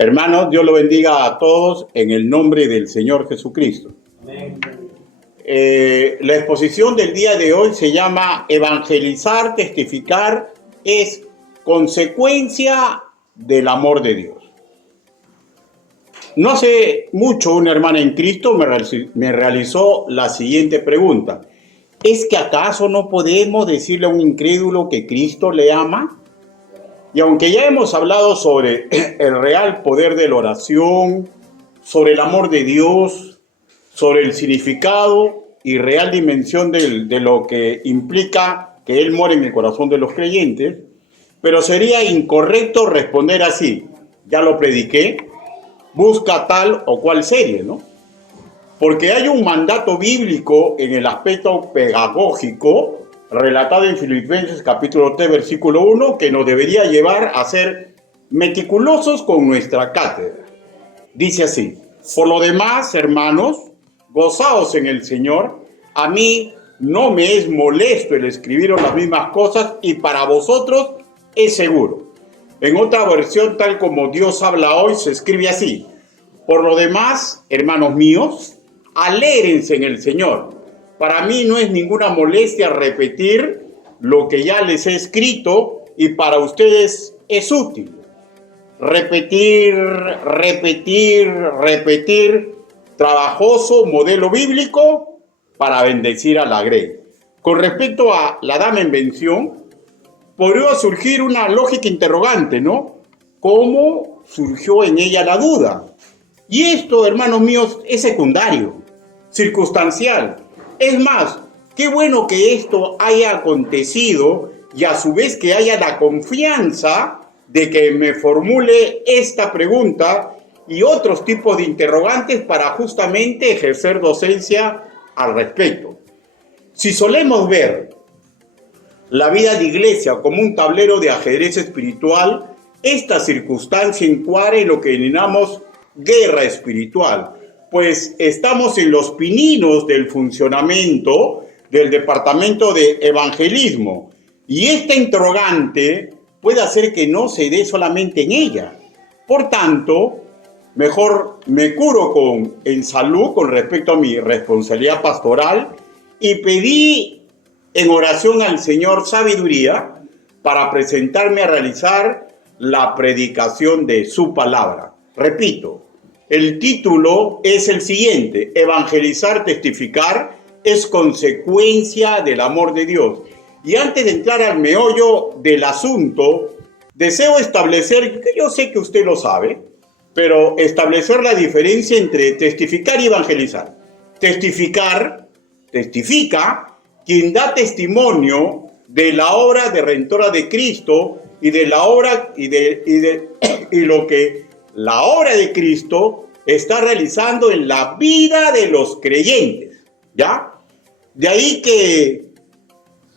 Hermanos, Dios lo bendiga a todos en el nombre del Señor Jesucristo. Amén. La exposición del día de hoy se llama Evangelizar, testificar, es consecuencia del amor de Dios. No hace mucho una hermana en Cristo me realizó la siguiente pregunta. ¿Es que acaso no podemos decirle a un incrédulo que Cristo le ama? Y aunque ya hemos hablado sobre el real poder de la oración, sobre el amor de Dios, sobre el significado y real dimensión de lo que implica que Él mora en el corazón de los creyentes, pero sería incorrecto responder así, ya lo prediqué, busca tal o cual serie, ¿no? Porque hay un mandato bíblico en el aspecto pedagógico relatado en Filipenses capítulo 3, versículo 1, que nos debería llevar a ser meticulosos con nuestra cátedra. Dice así: por lo demás, hermanos, gozaos en el Señor. A mí no me es molesto el escribiros las mismas cosas y para vosotros es seguro. En otra versión, tal como Dios habla hoy, se escribe así: por lo demás, hermanos míos, alégrense en el Señor. Para mí no es ninguna molestia repetir lo que ya les he escrito y para ustedes es útil. Repetir, trabajoso modelo bíblico para bendecir a la grey. Con respecto a la dama en mención, podría surgir una lógica interrogante, ¿no? ¿Cómo surgió en ella la duda? Y esto, hermanos míos, es secundario, circunstancial. Es más, qué bueno que esto haya acontecido y a su vez que haya la confianza de que me formule esta pregunta y otros tipos de interrogantes para justamente ejercer docencia al respecto. Si solemos ver la vida de iglesia como un tablero de ajedrez espiritual, esta circunstancia encuadra en lo que denominamos guerra espiritual, pues estamos en los pininos del funcionamiento del departamento de evangelismo y esta interrogante puede hacer que no se dé solamente en ella. Por tanto, mejor me curo en salud con respecto a mi responsabilidad pastoral y pedí en oración al Señor sabiduría para presentarme a realizar la predicación de su palabra. Repito, el título es el siguiente: Evangelizar, testificar, es consecuencia del amor de Dios. Y antes de entrar al meollo del asunto, deseo establecer, que yo sé que usted lo sabe, pero establecer la diferencia entre testificar y evangelizar. Testifica quien da testimonio de la obra redentora de Cristo y de la obra y lo que la obra de Cristo está realizando en la vida de los creyentes, ¿ya? De ahí que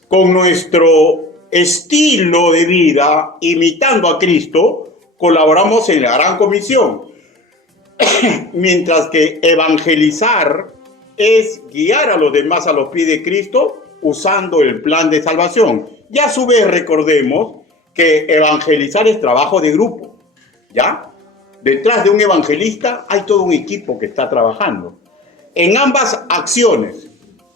con nuestro estilo de vida, imitando a Cristo, colaboramos en la gran comisión. Mientras que evangelizar es guiar a los demás a los pies de Cristo usando el plan de salvación. Y a su vez recordemos que evangelizar es trabajo de grupo, ¿ya? Detrás de un evangelista hay todo un equipo que está trabajando. En ambas acciones,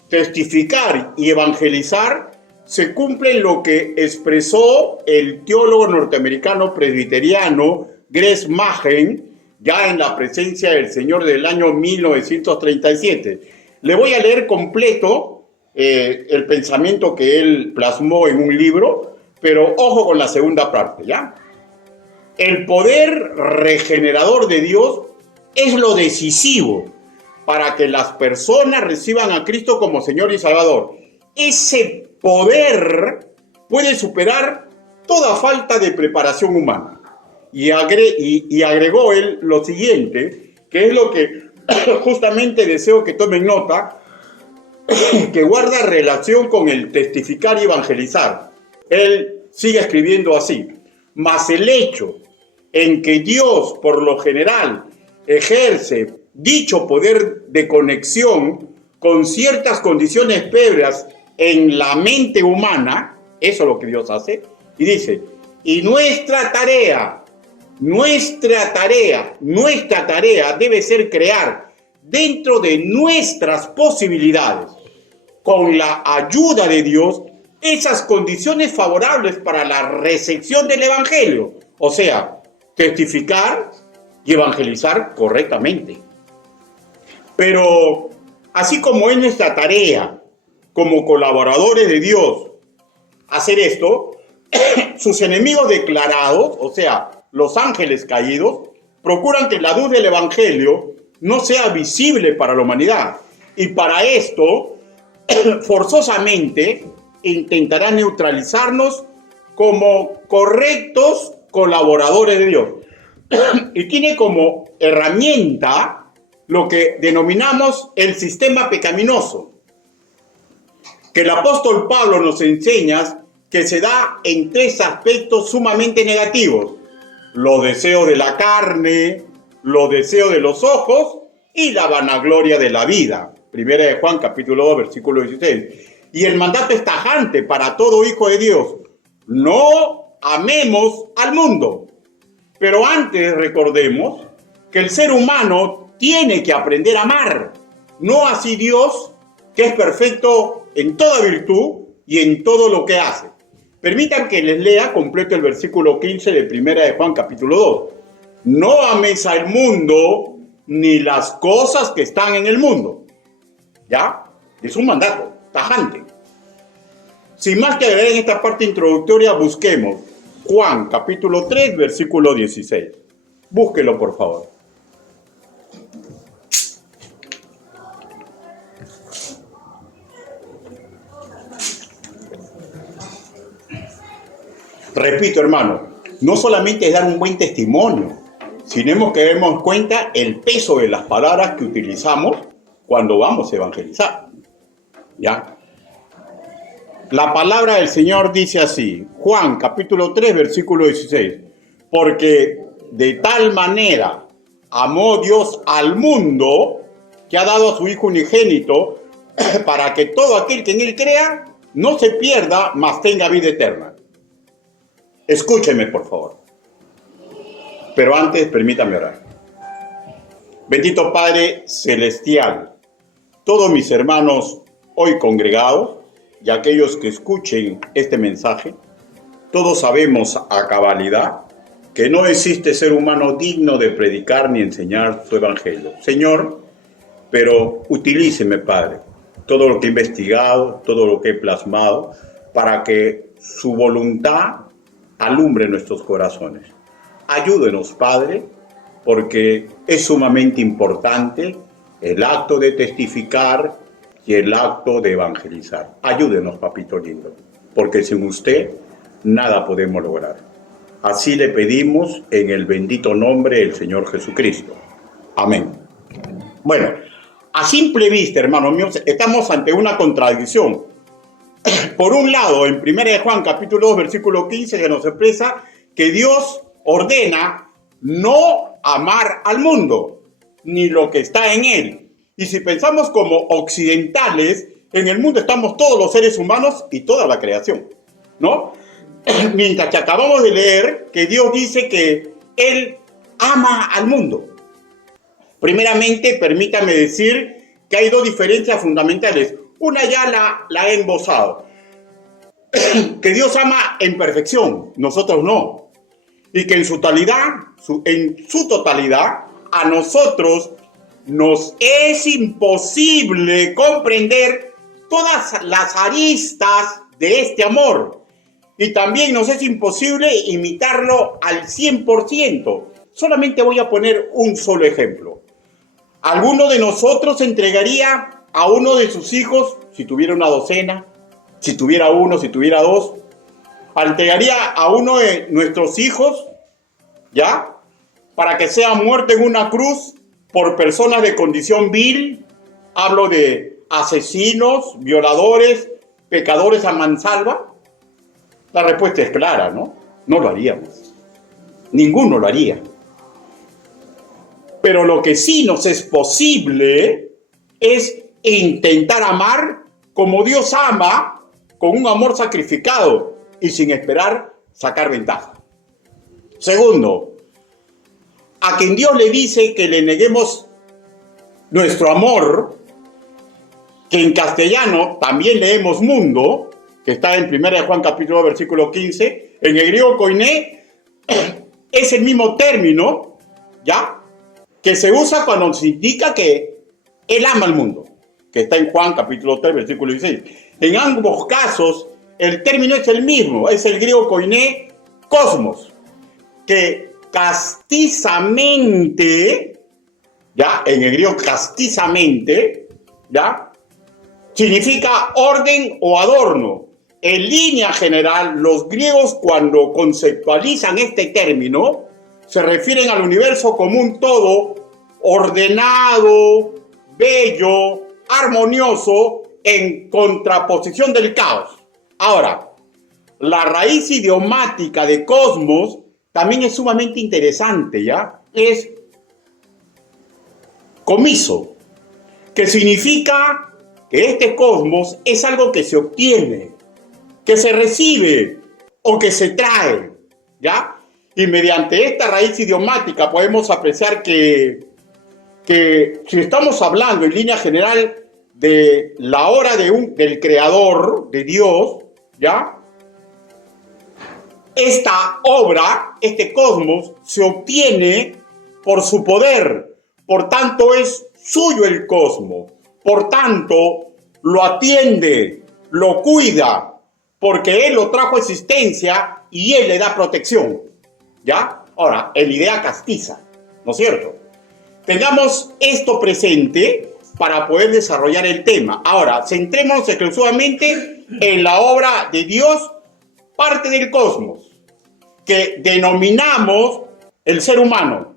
testificar y evangelizar, se cumple lo que expresó el teólogo norteamericano presbiteriano Greg Machen ya en la presencia del Señor del año 1937. Le voy a leer completo el pensamiento que él plasmó en un libro, pero ojo con la segunda parte, ¿ya? El poder regenerador de Dios es lo decisivo para que las personas reciban a Cristo como Señor y Salvador. Ese poder puede superar toda falta de preparación humana. Y agregó él lo siguiente, que es lo que justamente deseo que tomen nota, que guarda relación con el testificar y evangelizar. Él sigue escribiendo así: mas el hecho en que Dios, por lo general, ejerce dicho poder de conexión con ciertas condiciones previas en la mente humana, eso es lo que Dios hace, y dice: y nuestra tarea nuestra tarea debe ser crear dentro de nuestras posibilidades, con la ayuda de Dios, esas condiciones favorables para la recepción del Evangelio. O sea, testificar y evangelizar correctamente. Pero así como es nuestra tarea como colaboradores de Dios hacer esto, sus enemigos declarados, o sea, los ángeles caídos, procuran que la luz del Evangelio no sea visible para la humanidad. Y para esto, forzosamente, intentarán neutralizarnos como correctos colaboradores de Dios. Y tiene como herramienta lo que denominamos el sistema pecaminoso, que el apóstol Pablo nos enseña que se da en tres aspectos sumamente negativos: los deseos de la carne, los deseos de los ojos y la vanagloria de la vida. Primera de Juan, capítulo 2, versículo 16. Y el mandato es tajante para todo hijo de Dios: no amemos al mundo. Pero antes recordemos que el ser humano tiene que aprender a amar, no así Dios, que es perfecto en toda virtud y en todo lo que hace. Permitan que les lea completo el versículo 15 de Primera de Juan, capítulo 2. No améis al mundo ni las cosas que están en el mundo. ¿Ya? Es un mandato tajante. Sin más que agregar en esta parte introductoria, busquemos Juan, capítulo 3, versículo 16. Búsquelo, por favor. Repito, hermano, no solamente es dar un buen testimonio, sino que demos cuenta el peso de las palabras que utilizamos cuando vamos a evangelizar. ¿Ya? La palabra del Señor dice así, Juan capítulo 3, versículo 16, porque de tal manera amó Dios al mundo que ha dado a su Hijo unigénito para que todo aquel que en él crea no se pierda, mas tenga vida eterna. Escúcheme, por favor. Pero antes, permítame orar. Bendito Padre Celestial, todos mis hermanos hoy congregados y aquellos que escuchen este mensaje, todos sabemos a cabalidad que no existe ser humano digno de predicar ni enseñar su evangelio. Señor, pero utilíceme, Padre, todo lo que he investigado, todo lo que he plasmado, para que su voluntad alumbre nuestros corazones. Ayúdenos, Padre, porque es sumamente importante el acto de testificar y el acto de evangelizar. Ayúdenos, papito lindo, porque sin usted nada podemos lograr. Así le pedimos en el bendito nombre del Señor Jesucristo. Amén. Bueno, a simple vista, hermanos míos, estamos ante una contradicción. Por un lado, en 1 de Juan, capítulo 2, versículo 15, se nos expresa que Dios ordena no amar al mundo, ni lo que está en él. Y si pensamos como occidentales, en el mundo estamos todos los seres humanos y toda la creación, ¿no? Mientras que acabamos de leer que Dios dice que Él ama al mundo. Primeramente, permítame decir que hay dos diferencias fundamentales. Una ya la he embozado. Que Dios ama en perfección, nosotros no. Y que en su totalidad, a nosotros nos es imposible comprender todas las aristas de este amor. Y también nos es imposible imitarlo al 100%. Solamente voy a poner un solo ejemplo. ¿Alguno de nosotros entregaría a uno de sus hijos, si tuviera una docena, si tuviera uno, si tuviera dos, entregaría a uno de nuestros hijos, ¿ya?, para que sea muerto en una cruz por personas de condición vil? Hablo de asesinos, violadores, pecadores a mansalva. La respuesta es clara, ¿no? No lo haríamos. Ninguno lo haría. Pero lo que sí nos es posible es intentar amar como Dios ama, con un amor sacrificado y sin esperar sacar ventaja. Segundo, a quien Dios le dice que le neguemos nuestro amor, que en castellano también leemos mundo, que está en 1 Juan capítulo 2, versículo 15, en el griego koiné es el mismo término, ¿ya? Que se usa cuando se indica que él ama al mundo, que está en Juan capítulo 3, versículo 16. En ambos casos, el término es el mismo, es el griego koiné cosmos, que castizamente, ¿ya? En el griego castizamente, ¿ya? Significa orden o adorno. En línea general, los griegos cuando conceptualizan este término, se refieren al universo como un todo ordenado, bello, armonioso, en contraposición del caos. Ahora, la raíz idiomática de cosmos también es sumamente interesante, ¿ya? Es comiso, que significa que este cosmos es algo que se obtiene, que se recibe o que se trae, ¿ya? Y mediante esta raíz idiomática podemos apreciar que si estamos hablando en línea general de la obra del Creador, de Dios, ¿ya? Esta obra, este cosmos, se obtiene por su poder, por tanto es suyo el cosmos, por tanto lo atiende, lo cuida, porque Él lo trajo a existencia y Él le da protección, ¿ya? Ahora, en la idea castiza, ¿no es cierto? Tengamos esto presente para poder desarrollar el tema. Ahora, centrémonos exclusivamente en la obra de Dios, parte del cosmos, que denominamos el ser humano.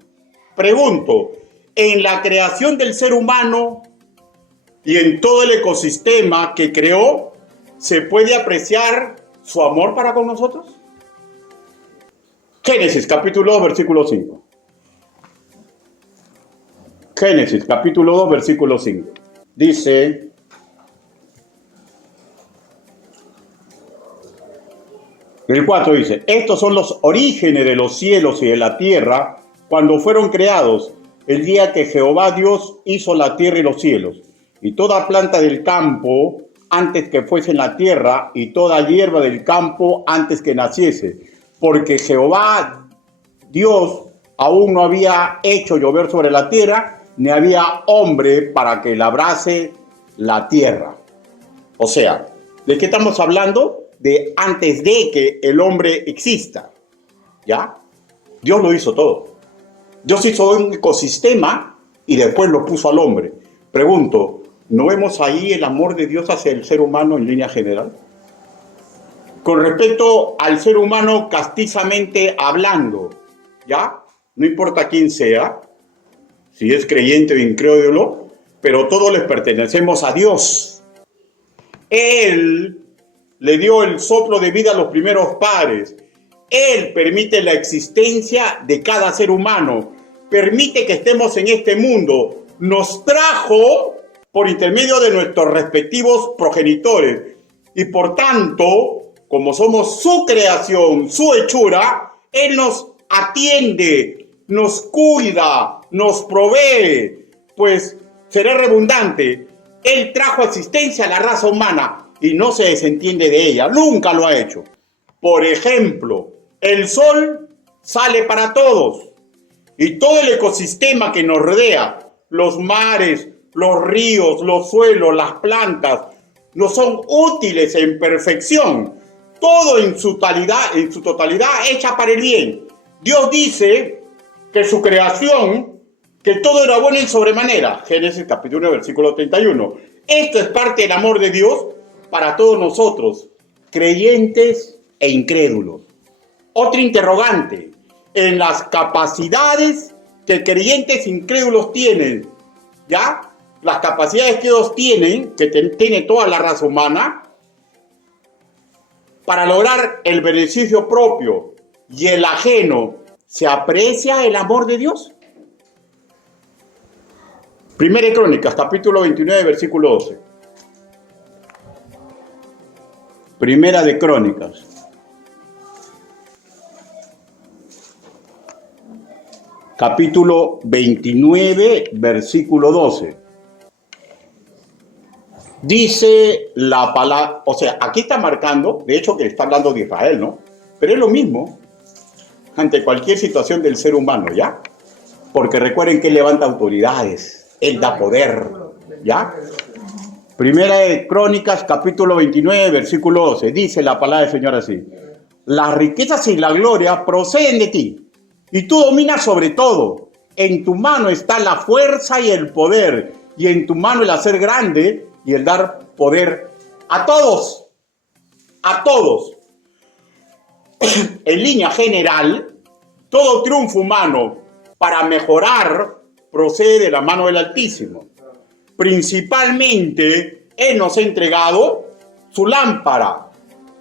Pregunto, en la creación del ser humano y en todo el ecosistema que creó, ¿se puede apreciar su amor para con nosotros? Génesis capítulo 2, versículo 5. Génesis capítulo 2, versículo 5. Dice: el 4 dice: estos son los orígenes de los cielos y de la tierra cuando fueron creados, el día que Jehová Dios hizo la tierra y los cielos, y toda planta del campo antes que fuese en la tierra, y toda hierba del campo antes que naciese, porque Jehová Dios aún no había hecho llover sobre la tierra, ni había hombre para que labrase la tierra. O sea, ¿de qué estamos hablando? De antes de que el hombre exista, ¿ya? Dios lo hizo todo. Dios hizo un ecosistema y después lo puso al hombre. Pregunto, ¿no vemos ahí el amor de Dios hacia el ser humano en línea general? Con respecto al ser humano castizamente hablando, ¿ya? No importa quién sea, si es creyente o incrédulo, pero todos les pertenecemos a Dios. Él le dio el soplo de vida a los primeros padres. Él permite la existencia de cada ser humano. Permite que estemos en este mundo. Nos trajo por intermedio de nuestros respectivos progenitores. Y por tanto, como somos su creación, su hechura, Él nos atiende, nos cuida, nos provee. Pues seré redundante. Él trajo a existencia a la raza humana y no se desentiende de ella, nunca lo ha hecho. Por ejemplo, el sol sale para todos y todo el ecosistema que nos rodea, los mares, los ríos, los suelos, las plantas, nos son útiles en perfección, todo en su totalidad hecha para el bien. Dios dice que su creación, que todo era bueno en sobremanera. Génesis capítulo 1, versículo 31. Esto es parte del amor de Dios para todos nosotros, creyentes e incrédulos. Otra interrogante, en las capacidades que creyentes e incrédulos tienen, ¿ya? Las capacidades que ellos tienen, que tiene toda la raza humana, para lograr el beneficio propio y el ajeno, ¿se aprecia el amor de Dios? Primera de Crónicas, capítulo 29, versículo 12. Primera de Crónicas. capítulo 29, versículo 12. Dice la palabra, o sea, aquí está marcando, de hecho que está hablando de Israel, ¿no? Pero es lo mismo ante cualquier situación del ser humano, ¿ya? Porque recuerden que Él levanta autoridades, Él da poder, ¿ya? Primera de Crónicas, capítulo 29, versículo 12, dice la palabra del Señor así: las riquezas y la gloria proceden de ti, y tú dominas sobre todo. En tu mano está la fuerza y el poder, y en tu mano el hacer grande y el dar poder a todos. A todos. En línea general, todo triunfo humano para mejorar procede de la mano del Altísimo. Principalmente, Él nos ha entregado su lámpara,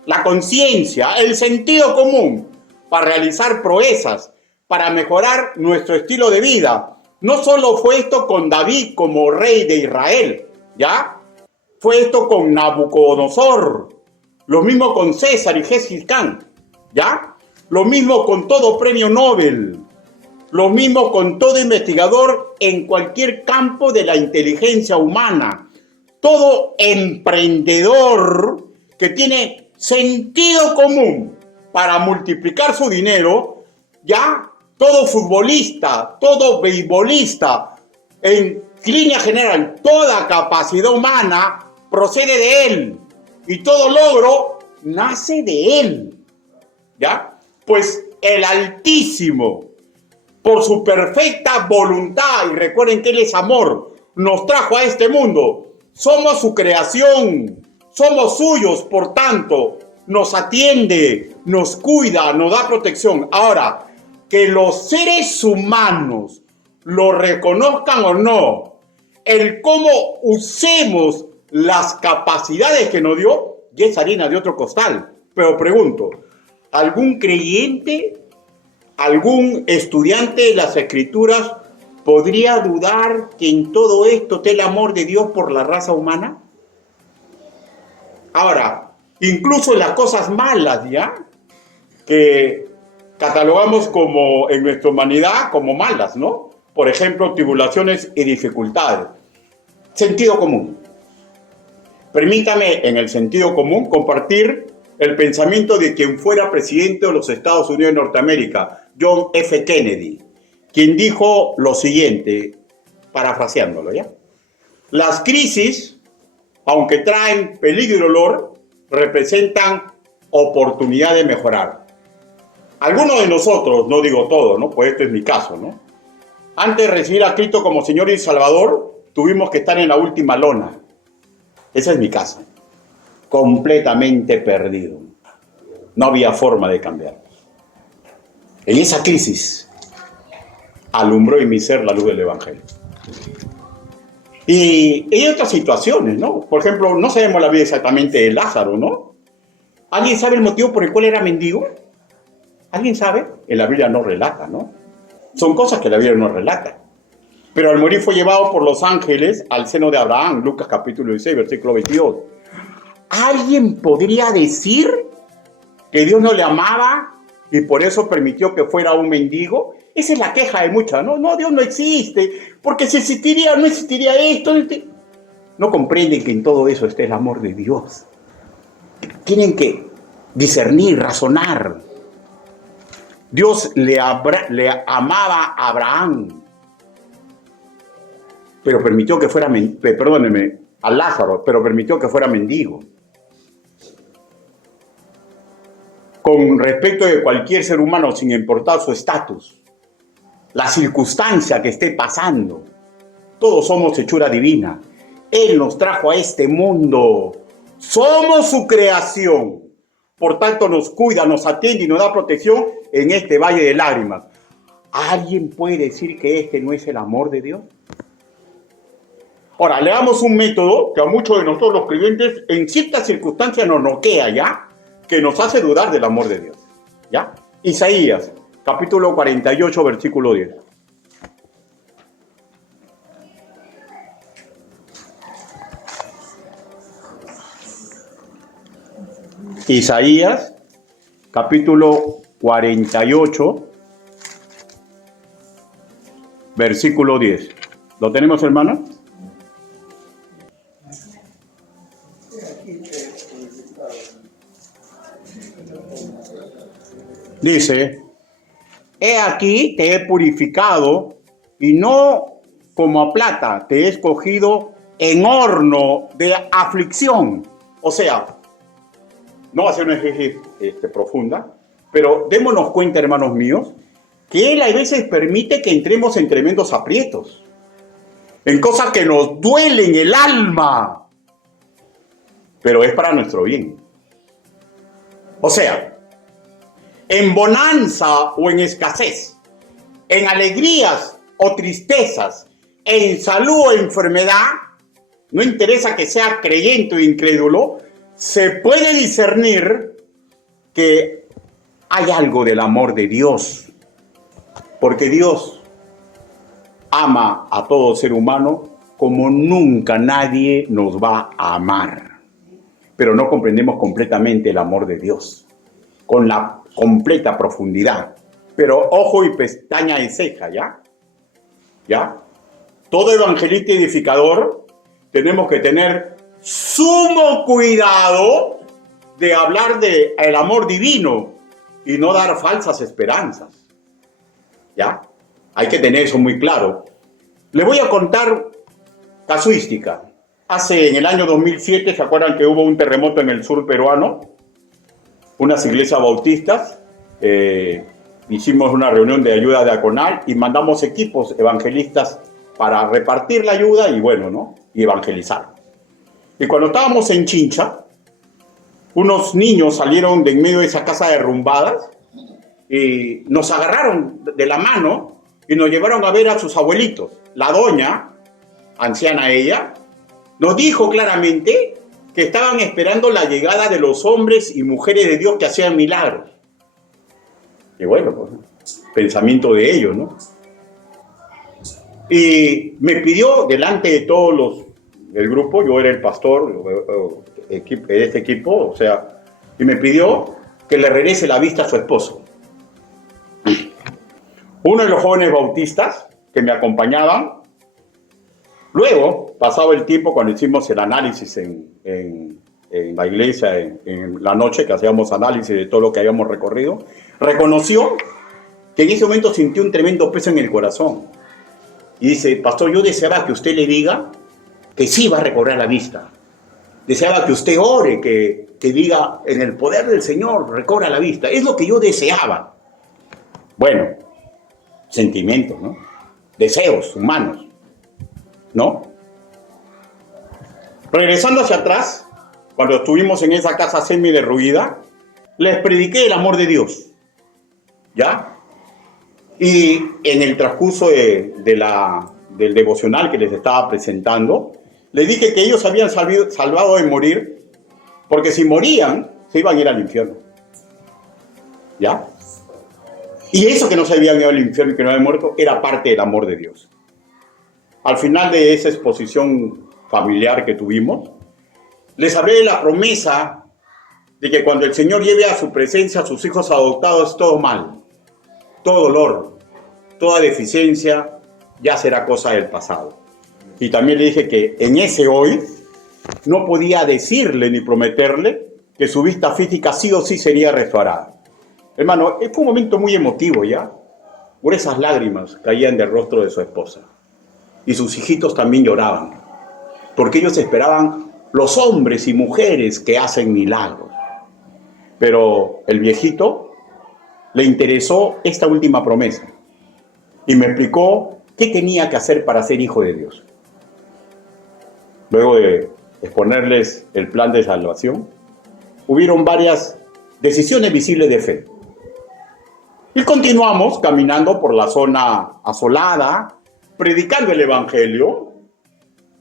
la conciencia, el sentido común, para realizar proezas, para mejorar nuestro estilo de vida. No solo fue esto con David como rey de Israel, ¿ya? Fue esto con Nabucodonosor, lo mismo con César y Gengis Khan, ¿ya? Lo mismo con todo premio Nobel, lo mismo con todo investigador en cualquier campo de la inteligencia humana, todo emprendedor que tiene sentido común para multiplicar su dinero, ¿ya? Todo futbolista, todo beisbolista, en línea general, toda capacidad humana procede de Él, y todo logro nace de Él, ¿ya? Pues el Altísimo, por su perfecta voluntad, y recuerden que Él es amor, nos trajo a este mundo. Somos su creación, somos suyos, por tanto, nos atiende, nos cuida, nos da protección. Ahora, que los seres humanos lo reconozcan o no, el cómo usemos las capacidades que nos dio, ya es harina de otro costal. Pero pregunto, ¿algún creyente, algún estudiante de las Escrituras podría dudar que en todo esto esté el amor de Dios por la raza humana? Ahora, incluso en las cosas malas, ¿ya? Que catalogamos como en nuestra humanidad como malas, ¿no? Por ejemplo, tribulaciones y dificultades. Sentido común. Permítame, en el sentido común, compartir el pensamiento de quien fuera presidente de los Estados Unidos de Norteamérica, John F. Kennedy, quien dijo lo siguiente, parafraseándolo, ¿ya? Las crisis, aunque traen peligro y dolor, representan oportunidad de mejorar. Algunos de nosotros, no digo todo, ¿no? Pues este es mi caso, ¿no? Antes de recibir a Cristo como Señor y Salvador, tuvimos que estar en la última lona. Esa es mi caso. Completamente perdido. No había forma de cambiar. En esa crisis alumbró en mi ser la luz del Evangelio. Y hay otras situaciones, ¿no? Por ejemplo, no sabemos la vida exactamente de Lázaro, ¿no? ¿Alguien sabe el motivo por el cual era mendigo? ¿Alguien sabe? En la Biblia no relata, ¿no? Son cosas que la Biblia no relata. Pero al morir fue llevado por los ángeles al seno de Abraham, Lucas capítulo 16, versículo 22. ¿Alguien podría decir que Dios no le amaba y por eso permitió que fuera un mendigo? Esa es la queja de muchas, ¿no? No, Dios no existe, porque si existiría, no existiría esto. No comprenden que en todo eso está el amor de Dios. Tienen que discernir, razonar. Dios le amaba a Abraham, pero permitió que fuera, a Lázaro, pero permitió que fuera mendigo. Con respecto de cualquier ser humano, sin importar su estatus, la circunstancia que esté pasando, todos somos hechura divina. Él nos trajo a este mundo. Somos su creación. Por tanto, nos cuida, nos atiende y nos da protección en este valle de lágrimas. ¿Alguien puede decir que este no es el amor de Dios? Ahora, le damos un método que a muchos de nosotros los creyentes en ciertas circunstancias nos noquea, ¿ya? Que nos hace dudar del amor de Dios, ¿ya? Isaías, capítulo 48, versículo 10. Isaías, capítulo 48, versículo 10. ¿Lo tenemos, hermano? Dice, he aquí te he purificado y no como a plata te he escogido en horno de aflicción. O sea, no va a ser una exégesis profunda, pero démonos cuenta, hermanos míos, que Él a veces permite que entremos en tremendos aprietos, en cosas que nos duelen el alma, pero es para nuestro bien. O sea, en bonanza o en escasez, en alegrías o tristezas, en salud o enfermedad, no interesa que sea creyente o incrédulo, se puede discernir que hay algo del amor de Dios, porque Dios ama a todo ser humano como nunca nadie nos va a amar, pero no comprendemos completamente el amor de Dios, con la completa profundidad, pero ojo y pestaña y ceja, ¿ya? ¿Ya? Todo evangelista edificador tenemos que tener sumo cuidado de hablar del amor divino y no dar falsas esperanzas, ¿ya? Hay que tener eso muy claro. Les voy a contar casuística. En el año 2007, ¿se acuerdan que hubo un terremoto en el sur peruano? Unas iglesias bautistas, hicimos una reunión de ayuda diaconal y mandamos equipos evangelistas para repartir la ayuda y bueno, ¿no? Y evangelizar. Y cuando estábamos en Chincha, unos niños salieron de en medio de esa casa derrumbadas y nos agarraron de la mano y nos llevaron a ver a sus abuelitos. La doña, anciana ella, nos dijo claramente que estaban esperando la llegada de los hombres y mujeres de Dios que hacían milagros. Y bueno, pues, pensamiento de ellos, ¿no? Y me pidió delante de todos el grupo, yo era el pastor de este equipo, o sea, y me pidió que le regrese la vista a su esposo. Uno de los jóvenes bautistas que me acompañaban, luego, pasado el tiempo, cuando hicimos el análisis en la iglesia, en la noche que hacíamos análisis de todo lo que habíamos recorrido, reconoció que en ese momento sintió un tremendo peso en el corazón. Y dice, pastor, yo deseaba que usted le diga que sí va a recobrar la vista. Deseaba que usted ore, que diga, en el poder del Señor, recobra la vista. Es lo que yo deseaba. Bueno, sentimientos, ¿no? Deseos humanos, ¿no? Regresando hacia atrás, cuando estuvimos en esa casa semi derruida, les prediqué el amor de Dios, ¿ya? Y en el transcurso del devocional que les estaba presentando, les dije que ellos habían salvado de morir, porque si morían, se iban a ir al infierno, ¿ya? Y eso que no se habían ido al infierno y que no habían muerto, era parte del amor de Dios. Al final de esa exposición familiar que tuvimos, les hablé de la promesa de que cuando el Señor lleve a su presencia a sus hijos adoptados, todo mal, todo dolor, toda deficiencia, ya será cosa del pasado. Y también le dije que en ese hoy no podía decirle ni prometerle que su vista física sí o sí sería restaurada. Hermano, fue un momento muy emotivo, ¿ya? Por esas lágrimas caían del rostro de su esposa. Y sus hijitos también lloraban, porque ellos esperaban los hombres y mujeres que hacen milagros. Pero el viejito le interesó esta última promesa y me explicó qué tenía que hacer para ser hijo de Dios. Luego de exponerles el plan de salvación, hubieron varias decisiones visibles de fe. Y continuamos caminando por la zona asolada, predicando el Evangelio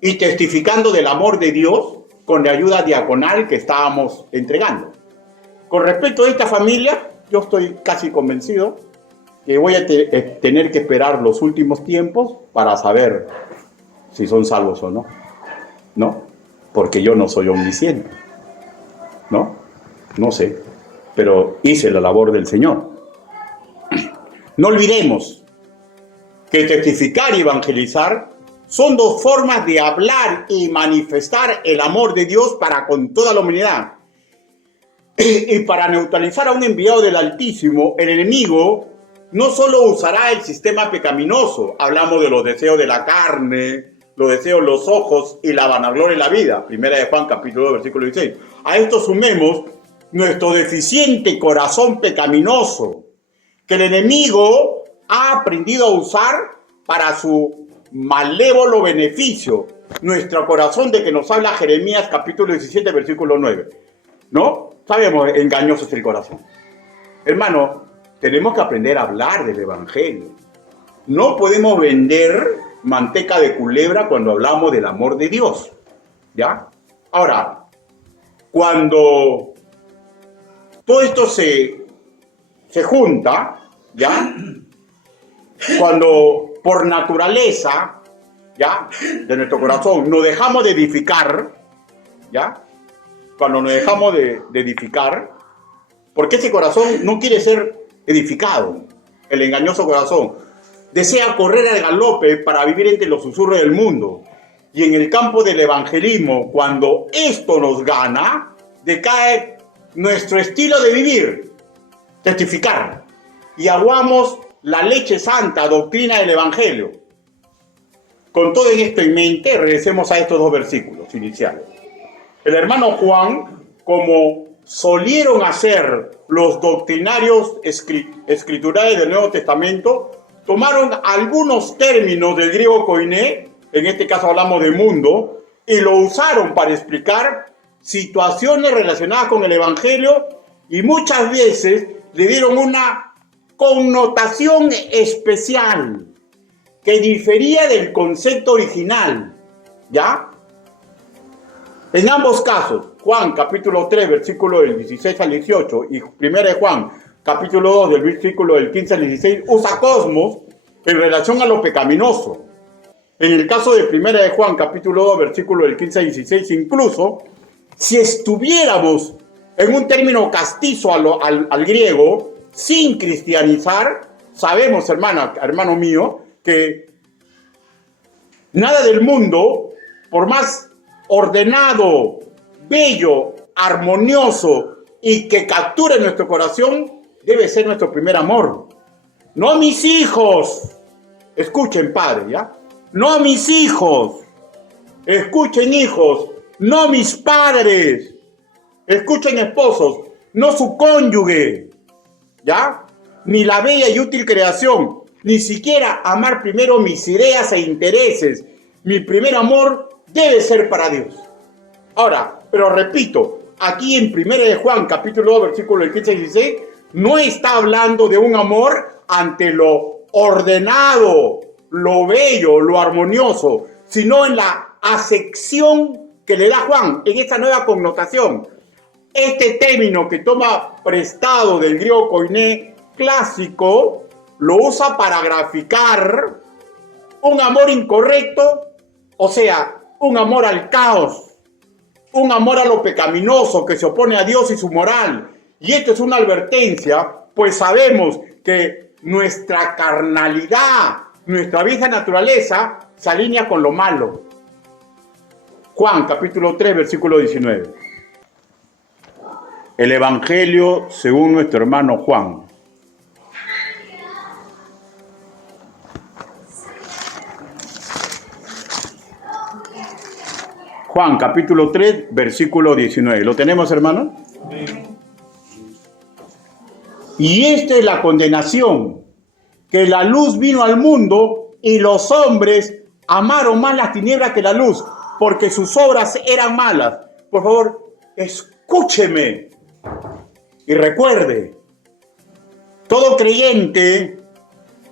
y testificando del amor de Dios con la ayuda diaconal que estábamos entregando. Con respecto a esta familia, yo estoy casi convencido que voy a tener que esperar los últimos tiempos para saber si son salvos o no, ¿no? Porque yo no soy omnisciente, ¿no? No sé, pero hice la labor del Señor. No olvidemos que testificar y evangelizar son dos formas de hablar y manifestar el amor de Dios para con toda la humanidad. Y para neutralizar a un enviado del Altísimo, el enemigo no solo usará el sistema pecaminoso, hablamos de los deseos de la carne, los deseos de los ojos y la vanagloria de la vida, primera de Juan capítulo 2, versículo 16. A esto sumemos nuestro deficiente corazón pecaminoso, que el enemigo ha aprendido a usar para su malévolo beneficio, nuestro corazón de que nos habla Jeremías capítulo 17, versículo 9. ¿No? Sabemos, engañoso es el corazón. Hermano, tenemos que aprender a hablar del Evangelio. No podemos vender manteca de culebra cuando hablamos del amor de Dios. ¿Ya? Ahora, cuando todo esto se junta, ¿ya? Cuando por naturaleza, ¿ya? De nuestro corazón nos dejamos de edificar, ¿ya? Cuando nos dejamos de edificar, porque ese corazón no quiere ser edificado, el engañoso corazón, desea correr al galope para vivir entre los susurros del mundo. Y en el campo del evangelismo, cuando esto nos gana, decae nuestro estilo de vivir, testificar, y aguamos la leche santa, doctrina del evangelio. Con todo esto en mente, regresemos a estos dos versículos iniciales. El hermano Juan, como solieron hacer los doctrinarios escriturales del Nuevo Testamento, tomaron algunos términos del griego koiné, en este caso hablamos de mundo, y lo usaron para explicar situaciones relacionadas con el Evangelio, y muchas veces le dieron una connotación especial que difería del concepto original, ¿ya? En ambos casos, Juan capítulo 3, versículo del 16 al 18 y 1 de Juan capítulo 2, del versículo del 15 al 16, usa cosmos en relación a lo pecaminoso. En el caso de 1 de Juan capítulo 2, versículo del 15 al 16, incluso, si estuviéramos en un término castizo al griego, sin cristianizar, sabemos, hermano mío, que nada del mundo, por más ordenado, bello, armonioso y que capture nuestro corazón, debe ser nuestro primer amor. No mis hijos, escuchen padre, ¿ya? No mis hijos, escuchen hijos, no mis padres, escuchen esposos, no su cónyuge, ¿ya? Ni la bella y útil creación, ni siquiera amar primero mis ideas e intereses. Mi primer amor debe ser para Dios. Ahora, pero repito, aquí en 1 de Juan, capítulo 2, versículo 15 y 16, no está hablando de un amor ante lo ordenado, lo bello, lo armonioso, sino en la acepción que le da Juan, en esta nueva connotación. Este término que toma prestado del griego koiné clásico, lo usa para graficar un amor incorrecto, o sea, un amor al caos, un amor a lo pecaminoso que se opone a Dios y su moral. Y esto es una advertencia, pues sabemos que nuestra carnalidad, nuestra vieja naturaleza, se alinea con lo malo. Juan, capítulo 3, versículo 19. El Evangelio según nuestro hermano Juan. Juan, capítulo 3, versículo 19. ¿Lo tenemos, hermano? Y esta es la condenación, que la luz vino al mundo y los hombres amaron más las tinieblas que la luz, porque sus obras eran malas. Por favor, escúcheme y recuerde, todo creyente,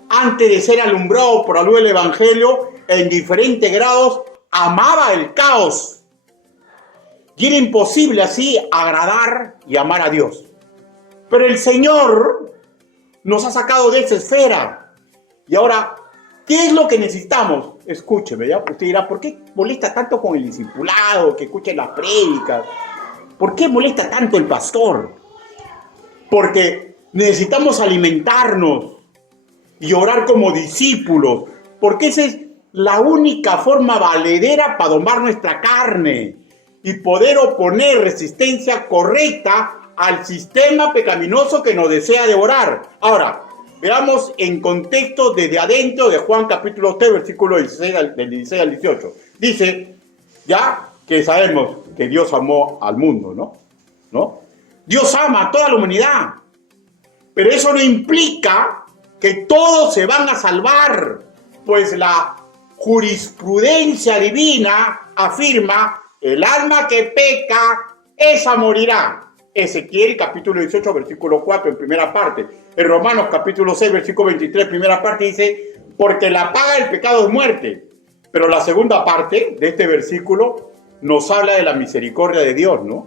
antes de ser alumbrado por la luz del Evangelio, en diferentes grados, amaba el caos. Y era imposible así agradar y amar a Dios. Pero el Señor nos ha sacado de esa esfera. Y ahora, ¿qué es lo que necesitamos? Escúcheme, ¿ya? Usted dirá, ¿por qué molesta tanto con el discipulado, que escuche las prédicas? ¿Por qué molesta tanto el pastor? Porque necesitamos alimentarnos. y orar como discípulos, porque esa es la única forma valedera para domar nuestra carne y poder oponer resistencia correcta al sistema pecaminoso que nos desea devorar. Ahora, veamos en contexto desde adentro de Juan capítulo 3, versículo 16, del 16 al 18. Dice, ya que sabemos que Dios amó al mundo, ¿no? Dios ama a toda la humanidad, pero eso no implica que todos se van a salvar, pues la jurisprudencia divina afirma, el alma que peca, esa morirá. Ezequiel capítulo 18, versículo 4, en primera parte. En Romanos capítulo 6, versículo 23, primera parte dice, porque la paga del pecado es muerte. Pero la segunda parte de este versículo nos habla de la misericordia de Dios, ¿no?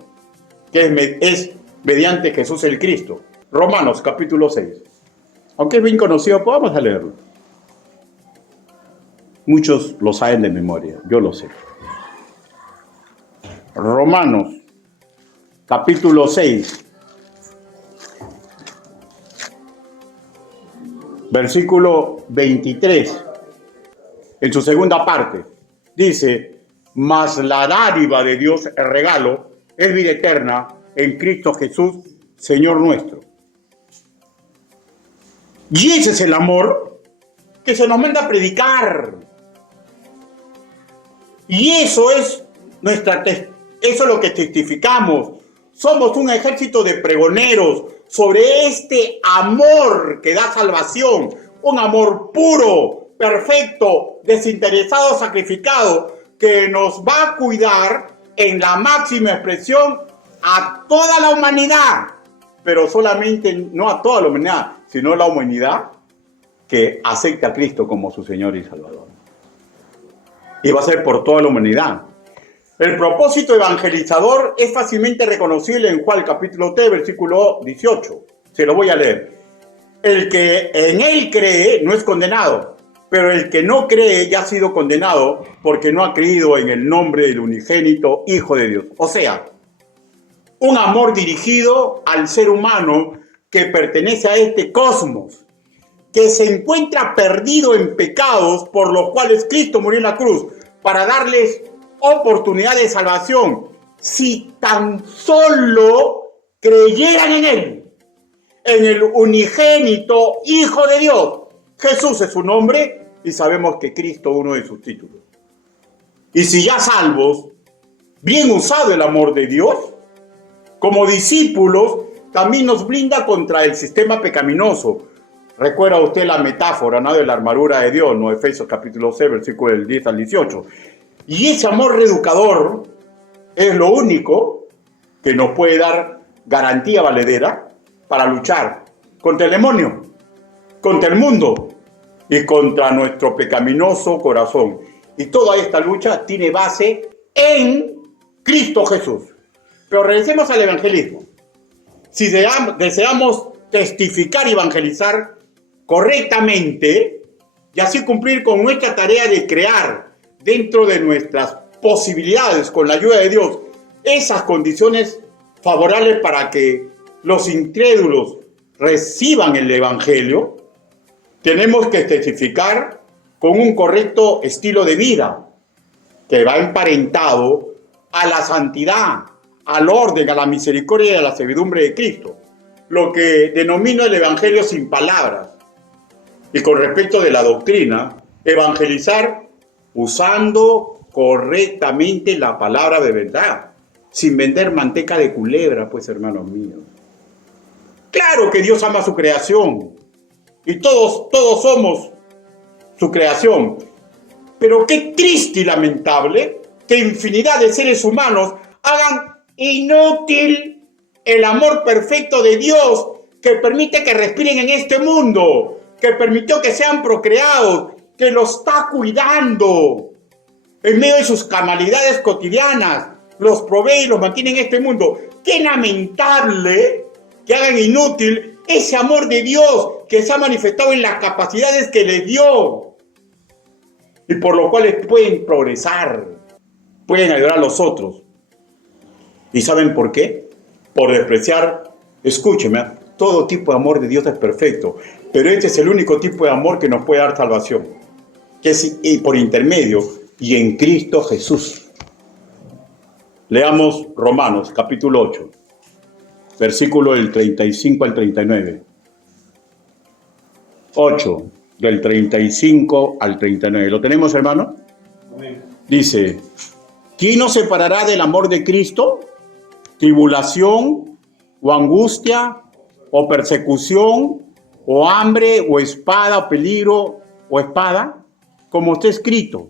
Que es mediante Jesús el Cristo. Romanos capítulo 6. Aunque es bien conocido, pues vamos a leerlo. Muchos lo saben de memoria, yo lo sé. Romanos capítulo 6, versículo 23, en su segunda parte, dice, mas la dádiva de Dios, el regalo, es vida eterna en Cristo Jesús, Señor nuestro. Y ese es el amor que se nos manda a predicar. Y eso es eso es lo que testificamos. Somos un ejército de pregoneros sobre este amor que da salvación, un amor puro, perfecto, desinteresado, sacrificado, que nos va a cuidar en la máxima expresión a toda la humanidad, pero solamente no a toda la humanidad, sino a la humanidad que acepta a Cristo como su Señor y Salvador. Y va a ser por toda la humanidad. El propósito evangelizador es fácilmente reconocible en Juan capítulo 3, versículo 18. Se lo voy a leer. El que en él cree no es condenado, pero el que no cree ya ha sido condenado porque no ha creído en el nombre del unigénito Hijo de Dios. O sea, un amor dirigido al ser humano que pertenece a este cosmos, que se encuentra perdido en pecados por los cuales Cristo murió en la cruz para darles oportunidad de salvación, si tan solo creyeran en Él, en el unigénito Hijo de Dios. Jesús es su nombre y sabemos que Cristo uno de sus títulos. Y si ya salvos, bien usado el amor de Dios, como discípulos, también nos blinda contra el sistema pecaminoso. Recuerda usted la metáfora, ¿no?, de la armadura de Dios, ¿no? Efesios capítulo 6, versículo del 10 al 18. Y ese amor reeducador es lo único que nos puede dar garantía valedera para luchar contra el demonio, contra el mundo y contra nuestro pecaminoso corazón. Y toda esta lucha tiene base en Cristo Jesús. Pero regresemos al evangelismo. Si deseamos testificar y evangelizar correctamente y así cumplir con nuestra tarea de crear dentro de nuestras posibilidades, con la ayuda de Dios, esas condiciones favorables para que los incrédulos reciban el evangelio, tenemos que testificar con un correcto estilo de vida que va emparentado a la santidad, al orden, a la misericordia y a la servidumbre de Cristo, lo que denomino el evangelio sin palabras. Y con respecto de la doctrina, evangelizar usando correctamente la palabra de verdad, sin vender manteca de culebra, pues, hermanos míos. Claro que Dios ama su creación y todos somos su creación, pero qué triste y lamentable que infinidad de seres humanos hagan inútil el amor perfecto de Dios que permite que respiren en este mundo, que permitió que sean procreados, que los está cuidando en medio de sus calamidades cotidianas, los provee y los mantiene en este mundo. Qué lamentable que hagan inútil ese amor de Dios que se ha manifestado en las capacidades que les dio y por lo cuales pueden progresar, pueden ayudar a los otros. ¿Y saben por qué? Por despreciar, escúcheme, Todo tipo de amor de Dios es perfecto, pero este es el único tipo de amor que nos puede dar salvación, que es por intermedio y en Cristo Jesús. Leamos Romanos capítulo 8, versículo del 35 al 39. 8, del 35 al 39. ¿Lo tenemos, hermano? Amén. Dice, ¿quién nos separará del amor de Cristo? ¿Tribulación o angustia o persecución o hambre o espada o peligro o espada? Como está escrito,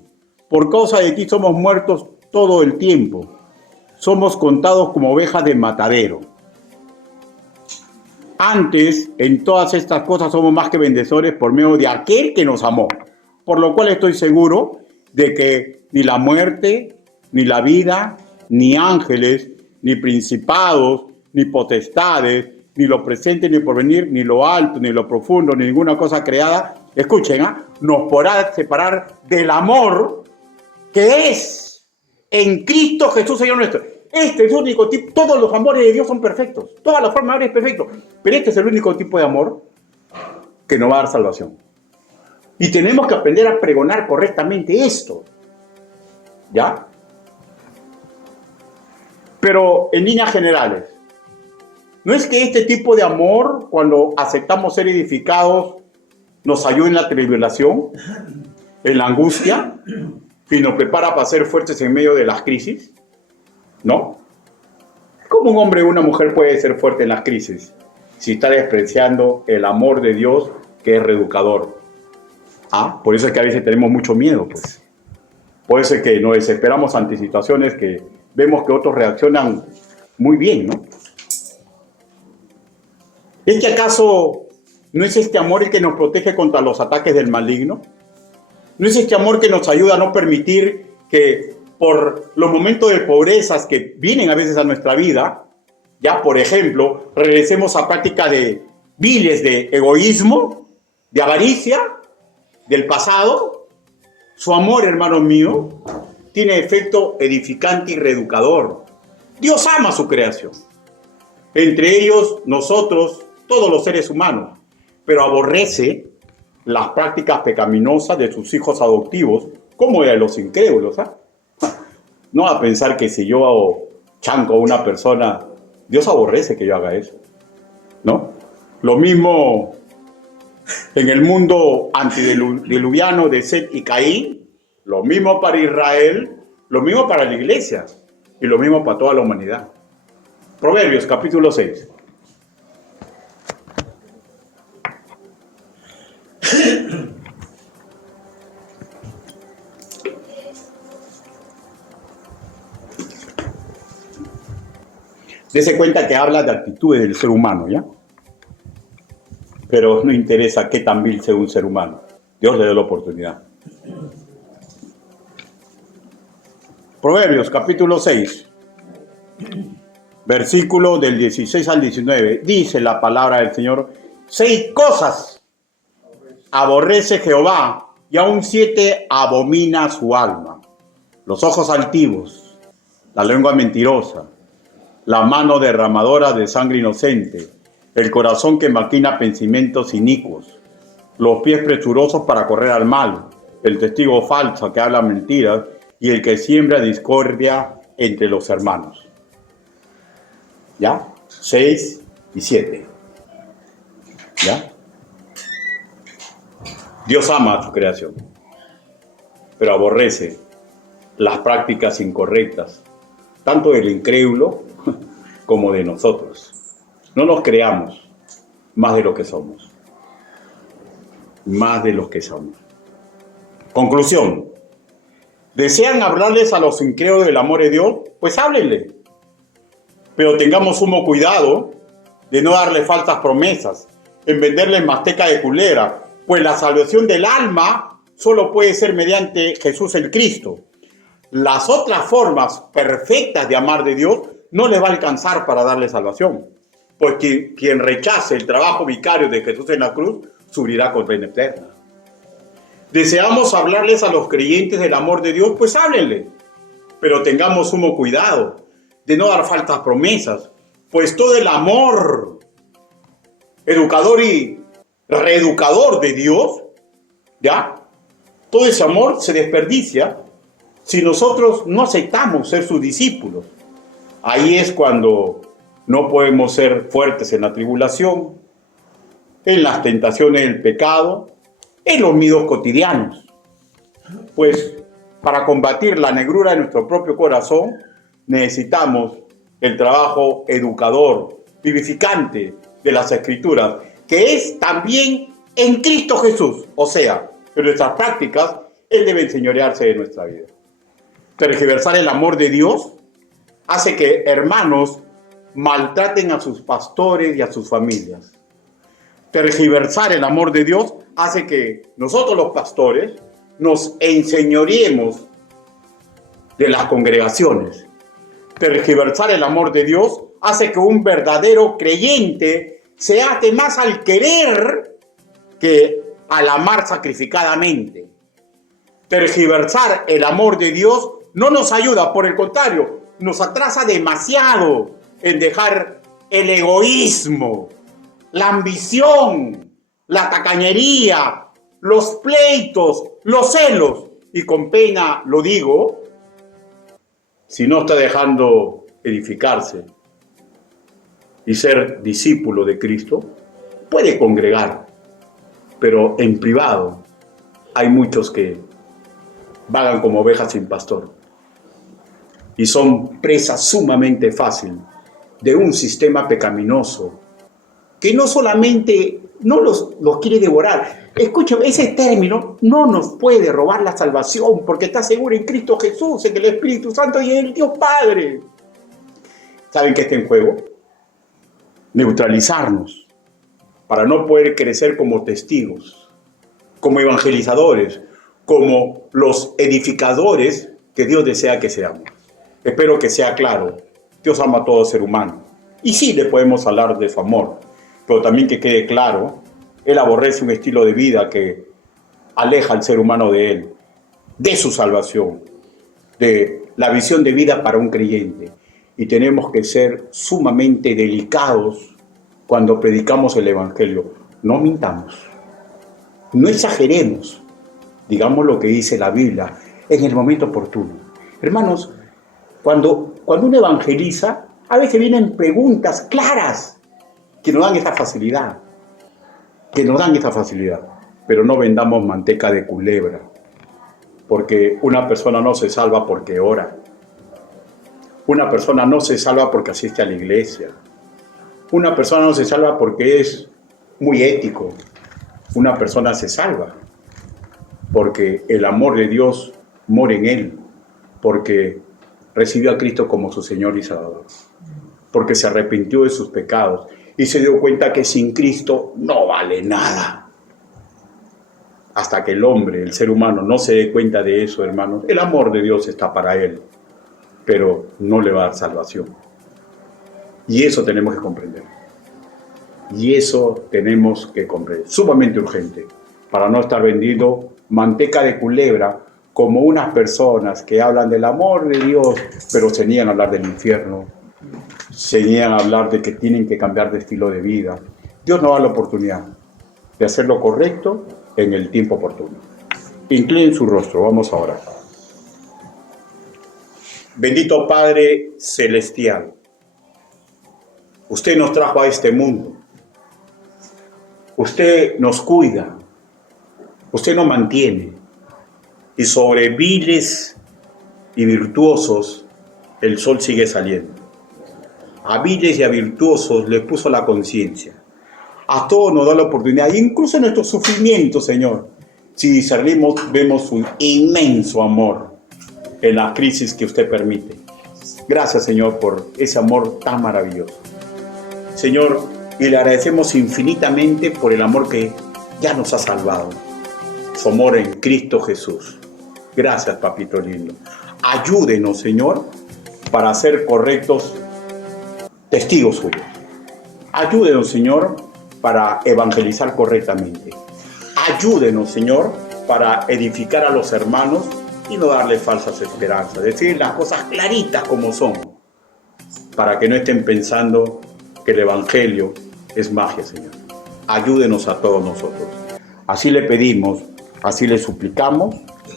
por causa de ti somos muertos todo el tiempo. Somos contados como ovejas de matadero. Antes, en todas estas cosas somos más que vencedores por medio de aquel que nos amó. Por lo cual estoy seguro de que ni la muerte, ni la vida, ni ángeles, ni principados, ni potestades, ni lo presente, ni por venir, ni lo alto, ni lo profundo, ni ninguna cosa creada, escuchen, nos podrá separar del amor que es en Cristo Jesús, Señor nuestro. Este es el único tipo, todos los amores de Dios son perfectos, todas las formas de amor es perfecto, pero este es el único tipo de amor que nos va a dar salvación. Y tenemos que aprender a pregonar correctamente esto, ¿ya? Pero en líneas generales, no es que este tipo de amor, cuando aceptamos ser edificados, nos ayude en la tribulación, en la angustia, y nos prepara para ser fuertes en medio de las crisis. ¿No? ¿Cómo un hombre o una mujer puede ser fuerte en las crisis si está despreciando el amor de Dios que es reeducador? Por eso es que a veces tenemos mucho miedo, pues. Por eso es que nos desesperamos ante situaciones que vemos que otros reaccionan muy bien, ¿no? ¿Es que acaso no es este amor el que nos protege contra los ataques del maligno? ¿No es este amor que nos ayuda a no permitir que por los momentos de pobrezas que vienen a veces a nuestra vida, ya por ejemplo, regresemos a prácticas de viles de egoísmo, de avaricia, del pasado? Su amor, hermano mío, tiene efecto edificante y reeducador. Dios ama a su creación, entre ellos nosotros, todos los seres humanos, pero aborrece las prácticas pecaminosas de sus hijos adoptivos, como de los incrédulos, No a pensar que si yo chanco a una persona, Dios aborrece que yo haga eso, ¿no? Lo mismo en el mundo antediluviano de Set y Caín, lo mismo para Israel, lo mismo para la iglesia y lo mismo para toda la humanidad. Proverbios capítulo 6. Dese cuenta que habla de actitudes del ser humano, ¿ya? Pero no interesa qué tan vil sea un ser humano. Dios le da la oportunidad. Proverbios, capítulo 6, versículo del 16 al 19. Dice la palabra del Señor: 6 cosas aborrece Jehová, y aún 7 abomina su alma: los ojos altivos, la lengua mentirosa, la mano derramadora de sangre inocente, el corazón que maquina pensamientos inicuos, los pies presurosos para correr al mal, el testigo falso que habla mentiras y el que siembra discordia entre los hermanos. ¿Ya? 6 y 7. ¿Ya? Dios ama a su creación, pero aborrece las prácticas incorrectas, tanto del incrédulo como de nosotros. No nos creamos más de lo que somos. Más de lo que somos. Conclusión. ¿Desean hablarles a los incrédulos del amor de Dios? Pues háblenle. Pero tengamos sumo cuidado de no darle falsas promesas, en venderles manteca de culera, pues la salvación del alma solo puede ser mediante Jesús el Cristo. Las otras formas perfectas de amar de Dios no les va a alcanzar para darle salvación, porque quien rechace el trabajo vicario de Jesús en la cruz sufrirá condena eterna. ¿Deseamos hablarles a los creyentes del amor de Dios? Pues háblenle, pero tengamos sumo cuidado de no dar falsas promesas, pues todo el amor educador y reeducador de Dios, ¿ya? Todo ese amor se desperdicia si nosotros no aceptamos ser sus discípulos. Ahí es cuando no podemos ser fuertes en la tribulación, en las tentaciones del pecado, en los miedos cotidianos. Pues para combatir la negrura de nuestro propio corazón, necesitamos el trabajo educador, vivificante de las Escrituras, que es también en Cristo Jesús. O sea, en nuestras prácticas, Él debe enseñorearse de nuestra vida. Tergiversar el amor de Dios hace que hermanos maltraten a sus pastores y a sus familias. Tergiversar el amor de Dios hace que nosotros los pastores nos enseñoreemos de las congregaciones. Tergiversar el amor de Dios hace que un verdadero creyente se ate más al querer que al amar sacrificadamente. Tergiversar el amor de Dios no nos ayuda, por el contrario, nos atrasa demasiado en dejar el egoísmo, la ambición, la tacañería, los pleitos, los celos. Y con pena lo digo, si no está dejando edificarse y ser discípulo de Cristo, puede congregar, pero en privado hay muchos que vagan como ovejas sin pastor y son presa sumamente fácil de un sistema pecaminoso que no solamente no los quiere devorar. Escuchen, ese término no nos puede robar la salvación porque está seguro en Cristo Jesús, en el Espíritu Santo y en el Dios Padre. ¿Saben qué está en juego? Neutralizarnos para no poder crecer como testigos, como evangelizadores, como los edificadores que Dios desea que seamos. Espero que sea claro. Dios ama a todo ser humano. Y sí le podemos hablar de su amor, pero también que quede claro, Él aborrece un estilo de vida que aleja al ser humano de Él, de su salvación, de la visión de vida para un creyente. Y tenemos que ser sumamente delicados cuando predicamos el Evangelio. No mintamos, no exageremos, digamos lo que dice la Biblia en el momento oportuno. Hermanos, cuando uno evangeliza, a veces vienen preguntas claras que nos dan esta facilidad, pero no vendamos manteca de culebra, porque una persona no se salva porque ora, una persona no se salva porque asiste a la iglesia, una persona no se salva porque es muy ético, una persona se salva porque el amor de Dios mora en él, porque recibió a Cristo como su Señor y Salvador, porque se arrepintió de sus pecados y se dio cuenta que sin Cristo no vale nada. Hasta que el hombre, el ser humano, no se dé cuenta de eso, hermanos, el amor de Dios está para él, pero no le va a dar salvación. Y eso tenemos que comprender. Y eso tenemos que comprender, sumamente urgente, para no estar vendiendo manteca de culebra como unas personas que hablan del amor de Dios, pero se niegan a hablar del infierno, se niegan a hablar de que tienen que cambiar de estilo de vida. Dios nos da la oportunidad de hacer lo correcto en el tiempo oportuno. Inclinen su rostro, vamos a orar. Bendito Padre Celestial, usted nos trajo a este mundo, usted nos cuida, usted nos mantiene, y sobre viles y virtuosos el sol sigue saliendo. A viles y a virtuosos les puso la conciencia. A todos nos da la oportunidad, incluso en nuestros sufrimientos, Señor. Si discernimos, vemos su inmenso amor en la crisis que usted permite. Gracias, Señor, por ese amor tan maravilloso. Señor, y le agradecemos infinitamente por el amor que ya nos ha salvado. Su amor en Cristo Jesús. Gracias, papito lindo. Ayúdenos, Señor, para ser correctos testigos suyos. Ayúdenos, Señor, para evangelizar correctamente. Ayúdenos, Señor, para edificar a los hermanos y no darles falsas esperanzas. Decir las cosas claritas como son, para que no estén pensando que el Evangelio es magia, Señor. ayúdenos a todos nosotros. Así le pedimos, así le suplicamos,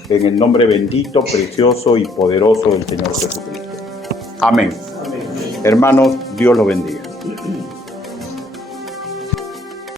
en el nombre bendito, precioso y poderoso del Señor Jesucristo. Amén. Amén. Hermanos, Dios los bendiga.